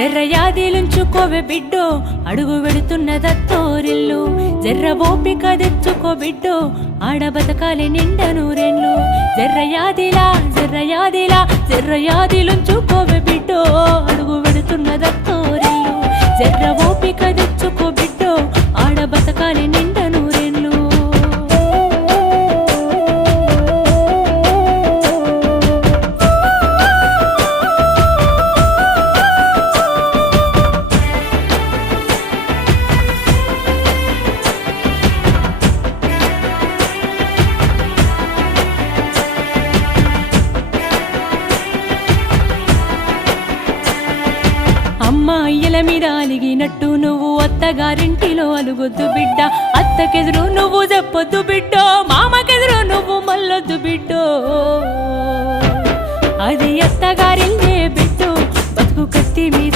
జర్రయాదిలుంచుకోవే బిడ్డో అడుగు వెడుతున్నదత్తోరిల్లు జర్ర ఓపిక తెచ్చుకో బిడ్డో ఆడ బతకాలి నిండ నూరెళ్ళు జర్రయాదిలా జర్రయాదిలుంచుకోవే బిడ్డో అడుగు వెడుతున్నదత్తోరిల్లు జర్ర ఓపిక తెచ్చుకో బిడ్డో ఆడ బతకాలి నిండ నూరెళ్ళు అమ్మ అయ్యల మీద అలిగినట్టు నువ్వు అత్తగారింటిలో అలుగొద్దు బిడ్డ అత్తకెదురు నువ్వు చెప్పొద్దు బిడ్డో మామకెదురు నువ్వు మల్లొద్దు బిడ్డో అది అత్తగారిల్లే బిడ్డో బతుకు కత్తి మీద